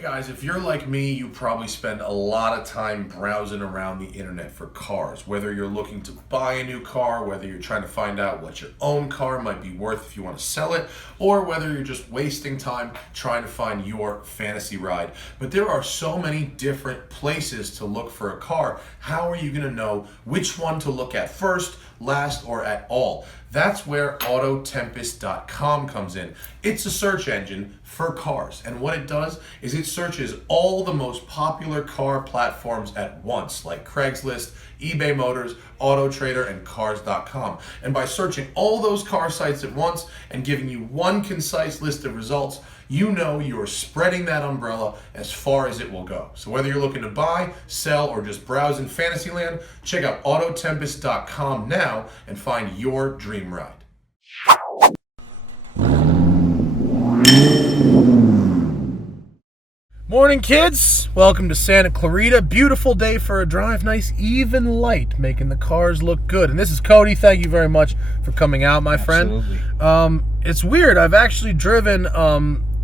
Hey guys, if you're like me, you probably spend a lot of time browsing around the internet for cars. Whether you're looking to buy a new car, whether you're trying to find out what your own car might be worth if you want to sell it, or whether you're just wasting time trying to find your fantasy ride. But there are so many different places to look for a car. How are you going to know which one to look at first, last, or at all? That's where Autotempest.com comes in. It's a search engine for cars, and what it does is it searches all the most popular car platforms at once, like Craigslist, eBay Motors, AutoTrader, and Cars.com. And by searching all those car sites at once and giving you one concise list of results, you know you're spreading that umbrella as far as it will go. So whether you're looking to buy, sell, or just browse in Fantasyland, check out Autotempest.com now and find your dream ride. Morning, kids. Welcome to Santa Clarita. Beautiful day for a drive. Nice even light, making the cars look good. And this is Kody. Thank you very much for coming out, my friend. Absolutely. It's weird. I've actually driven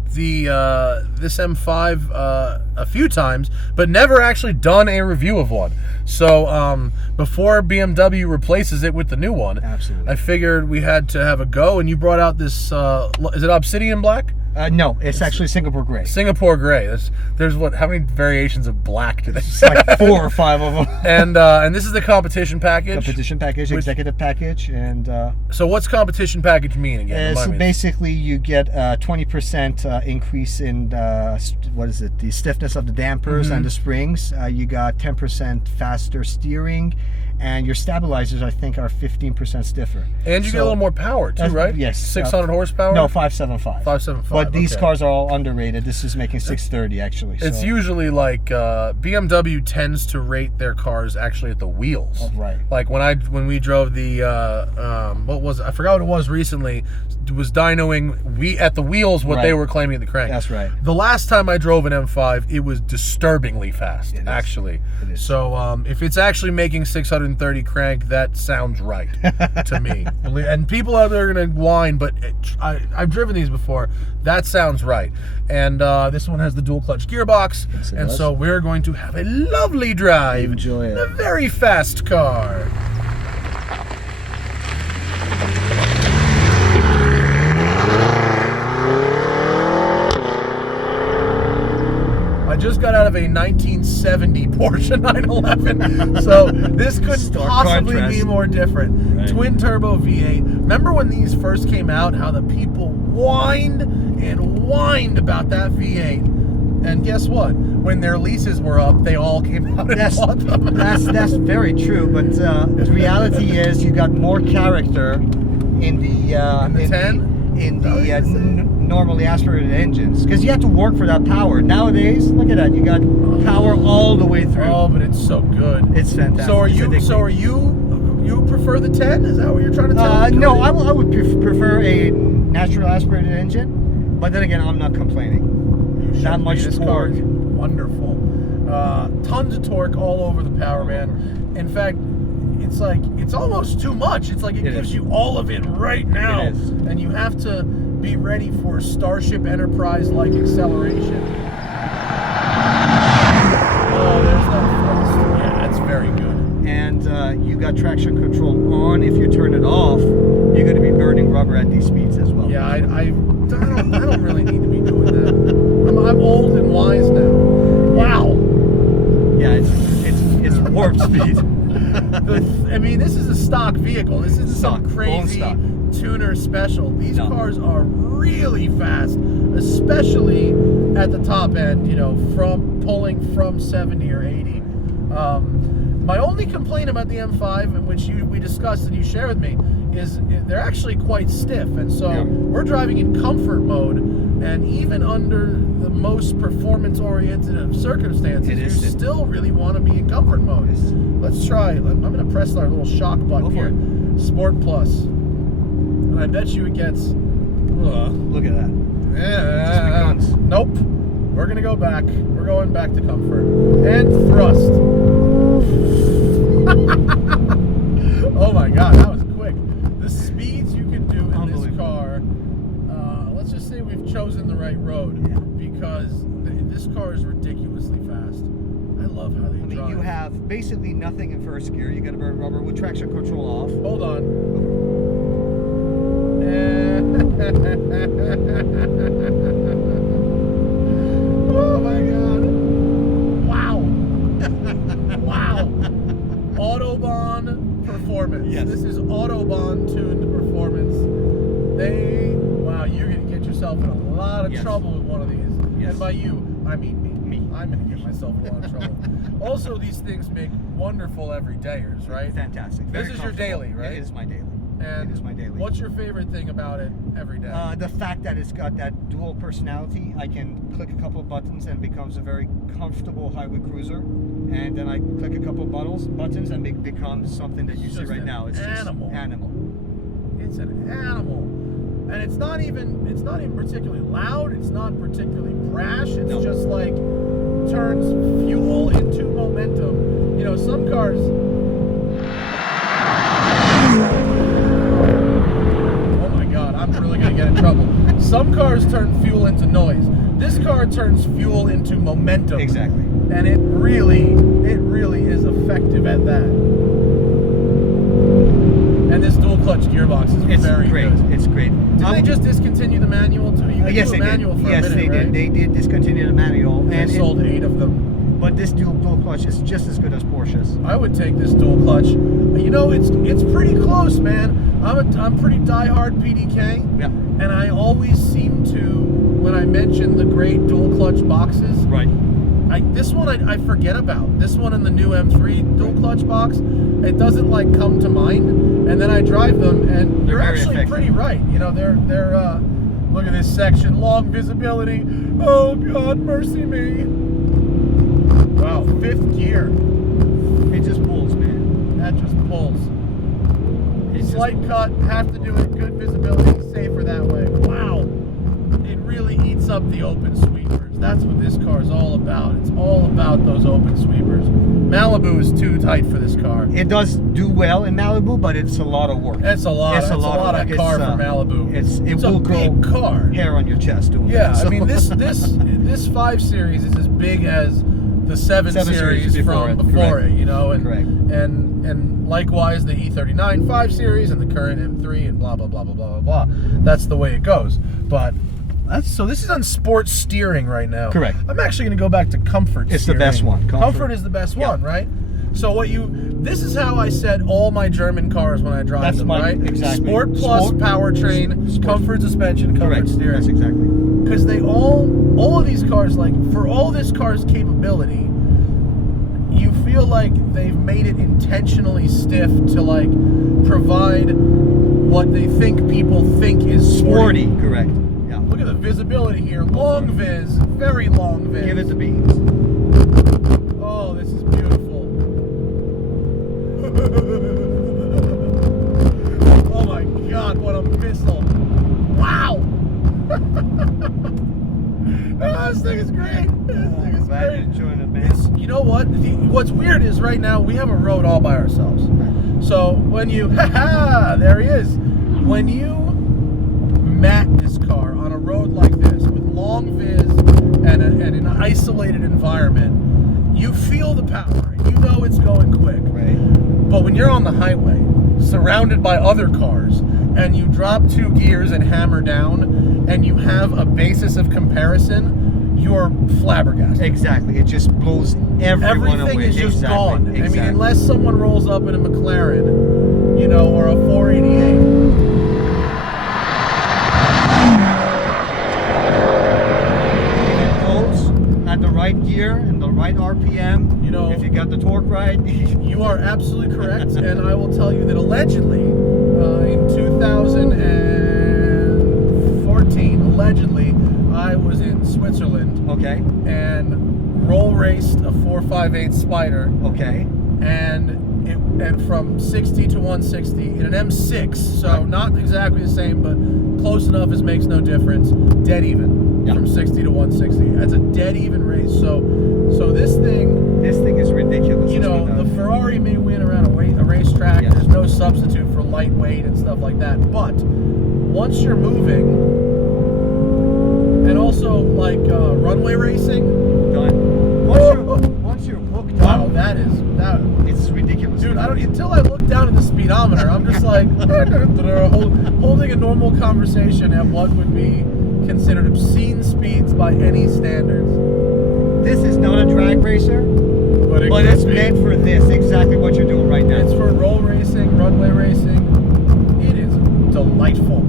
this M5 a few times, but never actually done a review of one. So before BMW replaces it with the new one, Absolutely. I figured we had to have a go. And you brought out this. Is it Obsidian Black? No, it's actually Singapore Gray. Singapore Gray. There's what? How many variations of black do they say? Like 4 or 5 of them. And this is the competition package. Competition package, executive package, and so what's competition package mean again? so basically you get a 20% increase in the stiffness of the dampers and the springs. You got 10% faster steering. And your stabilizers, I think, are 15% stiffer. And you get a little more power, too, right? Yes. 600 horsepower? No, 575. 575, But these okay. cars are all underrated. This is making 630, actually. It's usually like BMW tends to rate their cars actually at the wheels. Oh, right. Like when we drove the, what was it? I forgot what it was recently. It was dynoing at the wheels what they were claiming at the crank. That's right. The last time I drove an M5, it was disturbingly fast, actually. It is. So if it's actually making 630 crank, that sounds right to me. And people out there are going to whine, but I've driven these before. That sounds right. And this one has the dual clutch gearbox. Yes, it and does. so we're going to have a lovely drive. Enjoy it. In a very fast car. I just got out of a 1970 Porsche 911, so this couldn't possibly be more different. Right. Twin turbo V8. Remember when these first came out, how the people whined and whined about that V8? And guess what? When their leases were up, they all came out and bought them. That's very true, but the reality is you got more character in the normally aspirated engines, because you have to work for that power. Nowadays, look at that, you got power all the way through. Oh, but it's so good. It's fantastic. So you prefer the 10? Is that what you're trying to tell me? No, I would prefer a natural aspirated engine, but then again, I'm not complaining. That much torque. Wonderful. Tons of torque all over the power, man. In fact, it's almost too much. It's like it gives you all of it right now. It is. And you have to be ready for Starship Enterprise-like acceleration. Oh, there's that thrust. Yeah, that's very good. And you got traction control on. If you turn it off, you're going to be burning rubber at these speeds as well. Yeah, I don't really need to be doing that. I'm old and wise now. Wow. Yeah, it's warp speed. I mean, this is a stock vehicle. This isn't some crazy stock. tuner special. These cars are really fast, especially at the top end, from pulling from 70 or 80. My only complaint about the M5, which we discussed and you shared with me, is they're actually quite stiff. And so we're driving in comfort mode, and even under the most performance-oriented of circumstances, you still really want to be in comfort mode. Let's try. I'm going to press our little shock button here. Sport Plus. And I bet you it gets... Look at that. Yeah. Nope. We're going to go back. We're going back to comfort. And thrust. Oh my God, that was quick. The speeds you can do in this car, let's just say we've chosen the right road. because this car is ridiculously fast. I love how they drive. You have basically nothing in first gear. You got to burn rubber with traction control off. Hold on. Oh my god. Wow. Wow. Autobahn performance. Yes. This is Autobahn tuned performance. Wow, you're going to get yourself in a lot of trouble with one of these. Yes. And by you, I mean me. I'm going to get myself in a lot of trouble. Also, these things make wonderful everydayers, right? Fantastic. This is your daily, right? It is my daily. And it is my daily. What's your favorite thing about it every day? The fact that it's got that dual personality. I can click a couple of buttons and it becomes a very comfortable highway cruiser. And then I click a couple of buttons and it becomes something that you see right now. It's animal. Just animal. It's an animal. And it's not even particularly loud. It's not particularly brash. It's just like turns fuel into momentum. You know, some cars. Oh my God, I'm really gonna get in trouble. Some cars turn fuel into noise. This car turns fuel into momentum. Exactly. And it really is effective at that. And this dual clutch gearbox is very great. good. It's great. Did they just discontinue the manual too? You could yes, do a they manual did. for Yes, a minute, they right? did. They did discontinue the manual. And they sold 8 of them. But this dual clutch is just as good as Porsche's. I would take this dual clutch. You know, it's pretty close, man. I'm pretty diehard PDK. Yeah. And I always seem to, when I mention the great dual clutch boxes, right. This one I forget about. This one and the new M3 dual clutch box, it doesn't like come to mind. And then I drive them, and they're actually effective. Pretty right. You know, they're look at this section, long visibility. Oh God, mercy me. Wow, 5th gear. It just pulls, man. That just pulls. Slight cut, have to do it. Good visibility, safer that way. Wow, it really eats up the open sweepers. That's what this car is all about. It's all about those open sweepers. Malibu is too tight for this car. It does do well in Malibu, but it's a lot of work. It's a lot. It's a lot of car for Malibu. It will a big car. Hair on your chest doing yeah, that. I mean this 5 Series is as big as the 7 Series from before it, you know, and correct. And likewise the E39 5 Series and the current M3 and blah blah blah blah blah blah blah. That's the way it goes. But so this is on sports steering right now. Correct. I'm actually going to go back to comfort. It's steering. the best one. Comfort is the best one, right? So this is how I set all my German cars when I drive them, right? Exactly. Sport plus powertrain, comfort suspension, comfort steering. That's exactly. Because they all of these cars, like for all this car's capability, you feel like they've made it intentionally stiff to like provide what they think people think is sporty. Correct. Yeah. Look at the visibility here. Long vis, very long vis. Give it the beans. Oh, this is beautiful. Oh my God, what a missile. Wow. Oh, this thing is great. This thing is Glad great. you're enjoying it, man. You know what? What's weird is right now we have a road all by ourselves. So when you, there he is. When you mat this car on a road like this with long vis and an isolated environment, you feel the power. You know it's going quick. Right. But when you're on the highway, surrounded by other cars, and you drop 2 gears and hammer down, and you have a basis of comparison, you're flabbergasted. Exactly. It just blows everything away. Is just gone. Exactly. I mean, unless someone rolls up in a McLaren, you know, or a 488. At the right gear and the right RPM, you know, if you got the torque right. You are absolutely correct, and I will tell you that allegedly, in 2014, allegedly, I was in Switzerland. Okay. And roll raced a 458 Spider. Okay. And from 60 to 160 in an M6, so not exactly the same, but close enough as makes no difference. Dead even. From 60 to 160. That's a dead even race. So this thing is ridiculous. You know, the Ferrari may win around a racetrack. Yes. There's no substitute for lightweight and stuff like that. But once you're moving and also like runway racing. Done. Once you're hooked Wow, up, that it's ridiculous. dude. I don't until I look down at the speedometer. I'm just like holding a normal conversation at what would be considered obscene speeds by any standards. This is not a drag racer, But it's meant for this. Exactly what you're doing right now. It's for roll racing, runway racing. It is delightful.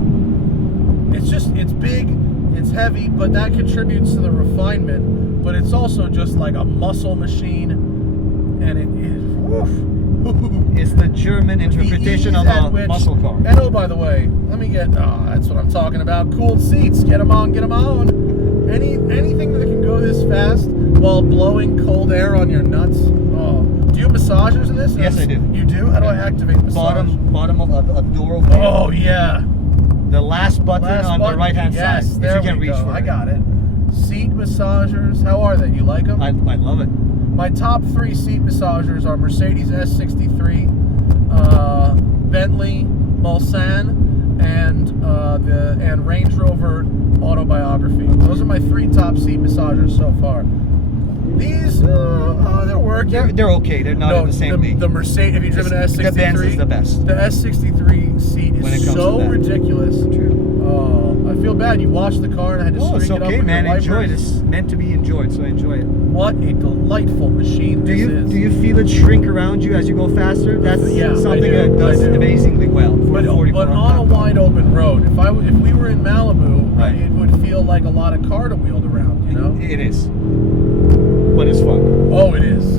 It's big, it's heavy, but that contributes to the refinement. But it's also just like a muscle machine, and it is. Woof. It's the German interpretation of a muscle car. And oh, by the way, let me get. That's what I'm talking about. Cooled seats. Get them on. Get them on. Anything that can go this fast while blowing cold air on your nuts. Oh, do you have massagers in this? Yes, I do. You do? How do I activate massage? Bottom of a door open. Oh yeah. The last button on the right hand side. Yes, there if you can we reach go. for I it. got it. Seat massagers. How are they? You like them? I love it. My top 3 seat massagers are Mercedes S63, Bentley Mulsanne, and Range Rover Autobiography. Those are my 3 top seat massagers so far. These, they're working. They're okay. They're not in the same league. The Mercedes, have you driven an S63? The Benz is the best. The S63 seat When it is comes so to that. ridiculous. True. I feel bad. You washed the car and I had to Oh, it's string it up okay, with man. your Enjoy it. wipers. It's meant to be enjoyed, so enjoy it. What a delightful machine Do this you is. do you feel it shrink around you as you go faster? That's Yeah, something I do, that does I do. amazingly well. For But 44 on a wide open road, if we were in Malibu, Right. it would feel like a lot of car to wheel around, you know? It is, but it's fun. Oh, it is.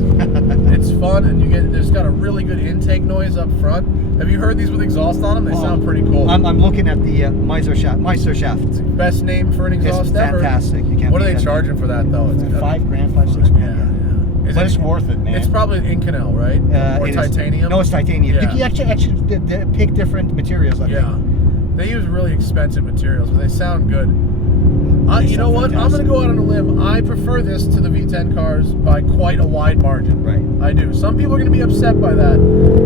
It's fun, and there's got a really good intake noise up front. Have you heard these with exhaust on them? They sound pretty cool. I'm looking at the Meister shaft. Best name for an exhaust It's ever. fantastic. You can't What are beat they that. charging for that though? It's gotta be- $5,000, $6 Yeah, grand. yeah. But it's worth it, man. It's probably Inconel, right? Or It is- titanium? No, it's titanium. Yeah. You actually pick different materials. I Yeah. think. They use really expensive materials, but they sound good. They You know sound what? I'm fantastic. going to go out on a limb. I prefer this to the V10 cars by quite a wide margin. Right. I do. Some people are going to be upset by that,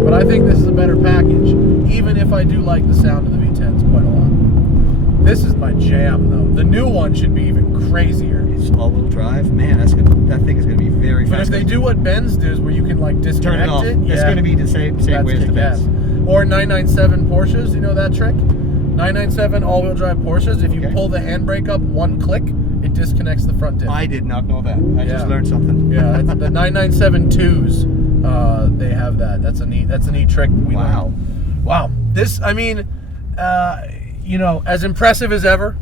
but I think this is a better package, even if I do like the sound of the V10s quite a lot. This is my jam, though. The new one should be even crazier. It's all-wheel drive. Man, that thing is going to be very But fast. if they do what Benz does, where you can like Turn disconnect it off. it, It's going to be the same that's way as the kick-ass. Benz. Or 997 Porsches, you know that trick? 997 all-wheel drive Porsches, if you Okay. pull the handbrake up one click, it disconnects the front diff. I did not know that. I just Yeah. learned something. Yeah, that's the 997 twos. They have that. That's a neat trick. We Wow. learned. Wow. This, I mean, as impressive as ever.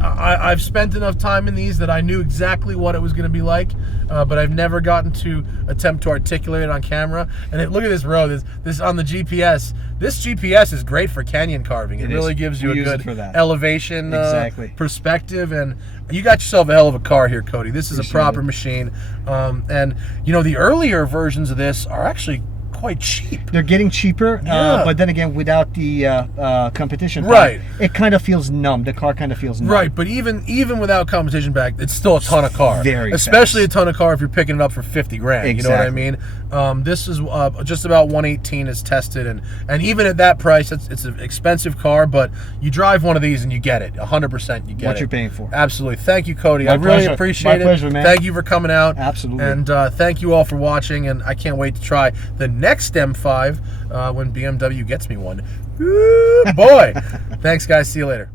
I've spent enough time in these that I knew exactly what it was going to be like, but I've never gotten to attempt to articulate it on camera. And look at this road. This on the GPS. This GPS is great for canyon carving. It It really is. gives you We a use it good for that. elevation Exactly. perspective, and you got yourself a hell of a car here, Kody. This is a Appreciate proper it. machine, and the earlier versions of this are actually quite cheap. They're getting cheaper, Yeah. but then again, without the competition, Right. It kind of feels numb. The car kind of feels numb. Right, but even without competition back, it's still a ton of car. Very especially fast. a ton of car if you're picking it up for 50 grand. You know what I mean? This is just about 118 is tested, and even at that price, it's an expensive car. But you drive one of these and you get it 100%. You get What it. you're paying for. Absolutely. Thank you, Kody. My I really pleasure. appreciate it. My pleasure, man. Thank you for coming out. Absolutely. And thank you all for watching. And I can't wait to try the next M5 when BMW gets me one. Ooh, boy. Thanks, guys. See you later.